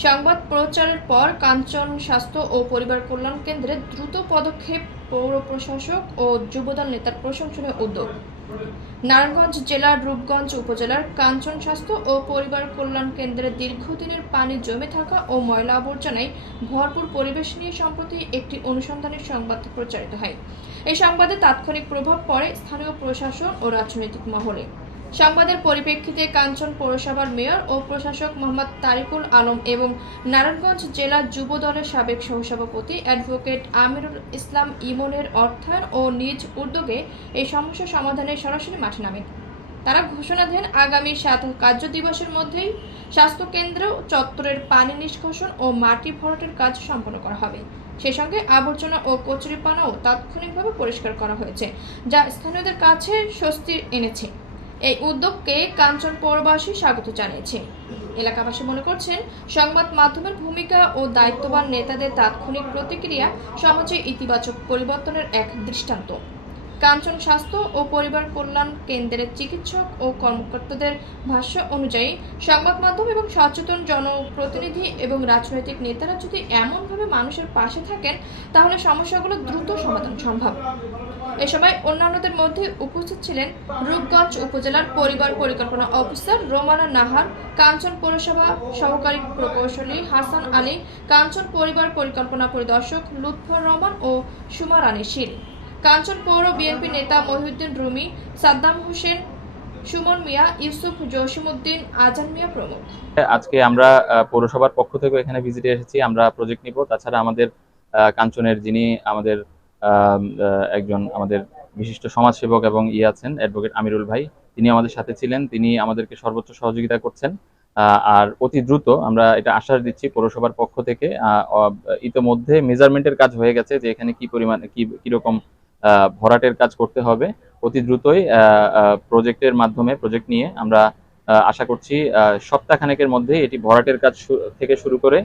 সংবাদ প্রচারের পর কাঞ্চন স্বাস্থ্য ও পরিবার কল্যাণ কেন্দ্রে দ্রুত পদক্ষেপ পৌর প্রশাসক ও যুবদল নেতার প্রশংসনীয় উদ্যোগ। নারায়ণগঞ্জ জেলার রূপগঞ্জ উপজেলার কাঞ্চন স্বাস্থ্য ও পরিবার কল্যাণ কেন্দ্রে দীর্ঘদিনের পানি জমে থাকা ও ময়লা আবর্জনায় ভরপুর পরিবেশ নিয়ে সম্প্রতি একটি অনুসন্ধানী সংবাদ প্রচারিত হয়। এই সংবাদে তাৎক্ষণিক প্রভাব পড়ে স্থানীয় প্রশাসন ও রাজনৈতিক মহলে। সংবাদের পরিপ্রেক্ষিতে কাঞ্চন পৌরসভার মেয়র ও প্রশাসক মোহাম্মদ তারিকুল আলম এবং নারায়ণগঞ্জ জেলা যুব দলের সাবেক সহসভাপতি অ্যাডভোকেট আমিরুল ইসলাম ইমনের অর্থায়ন ও নিজ উদ্যোগে এই সমস্যা সমাধানে সরাসরি মাঠে নামেন। তারা ঘোষণা দেন আগামী 7 কার্য দিবসের মধ্যেই স্বাস্থ্যকেন্দ্র চত্বরের পানি নিষ্কাশন ও মাটি ভরাটের কাজ সম্পন্ন করা হবে। সেই সঙ্গে আবর্জনা ও কচুরিপানাও তাৎক্ষণিকভাবে পরিষ্কার করা হয়েছে, যা স্থানীয়দের কাছে স্বস্তি এনেছে। এই উদ্যোগকে কাঞ্চন পৌরবাসী স্বাগত জানিয়েছে। এলাকাবাসী মনে করছেন, সংবাদ মাধ্যমের ভূমিকা ও দায়িত্ববান নেতাদের তাৎক্ষণিক প্রতিক্রিয়া সমাজে ইতিবাচক পরিবর্তনের এক দৃষ্টান্ত। কাঞ্চন স্বাস্থ্য ও পরিবার কল্যাণ কেন্দ্রের চিকিৎসক ও কর্মকর্তাদের ভাষ্য অনুযায়ী সংবাদ মাধ্যম এবং সচেতন জনপ্রতিনিধি এবং রাজনৈতিক নেতারা যদি এমনভাবে মানুষের পাশে থাকেন, তাহলে সমস্যাগুলো দ্রুত সমাধান সম্ভব। এ সময় অন্যান্যদের মধ্যে উপস্থিত ছিলেন রূপগঞ্জ উপজেলার পরিবার পরিকল্পনা অফিসার রোমানা নাহার, কাঞ্চন পৌরসভা সহকারী প্রকৌশলী হাসান আলী, কাঞ্চন পরিবার পরিকল্পনা পরিদর্শক লুৎফর রহমান ও সুমা রানী শীল, কাঞ্চন পৌর বিএনপি নেতা মহিউদ্দিন রুমি, সাদ্দাম হোসেন, সুমন মিয়া, ইউসুফ জসিমউদ্দিন, আজান মিয়া প্রমুখ। আজকে আমরা পৌরসভার পক্ষ থেকে এখানে ভিজিটে এসেছি। আমরা প্রজেক্ট নিব। তাছাড়া আমাদের কাঞ্চনের যিনি আমাদের একজন আমাদের বিশিষ্ট সমাজসেবক এবং আছেন অ্যাডভোকেট আমিরুল ভাই, তিনি আমাদের সাথে ছিলেন। তিনি আমাদেরকে সর্বোচ্চ সহযোগিতা করছেন। আর অতি দ্রুত আমরা এটা আশ্বাস দিচ্ছি পৌরসভার পক্ষ থেকে। ইতোমধ্যে মেজারমেন্টের কাজ হয়ে গেছে যে এখানে কি পরিমাণ কিরকম ভরাটের কাজ করতে হবে। অতি দ্রুতই প্রজেক্ট নিয়ে আমরা আশা করছি সপ্তাহখানেকের মধ্যে এটি ভরাটের কাজ থেকে শুরু করে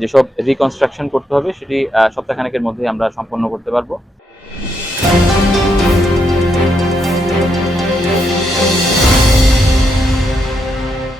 যেসব রিকনস্ট্রাকশন করতে হবে সেটি সপ্তাহখানেকের মধ্যে আমরা সম্পন্ন করতে পারবো।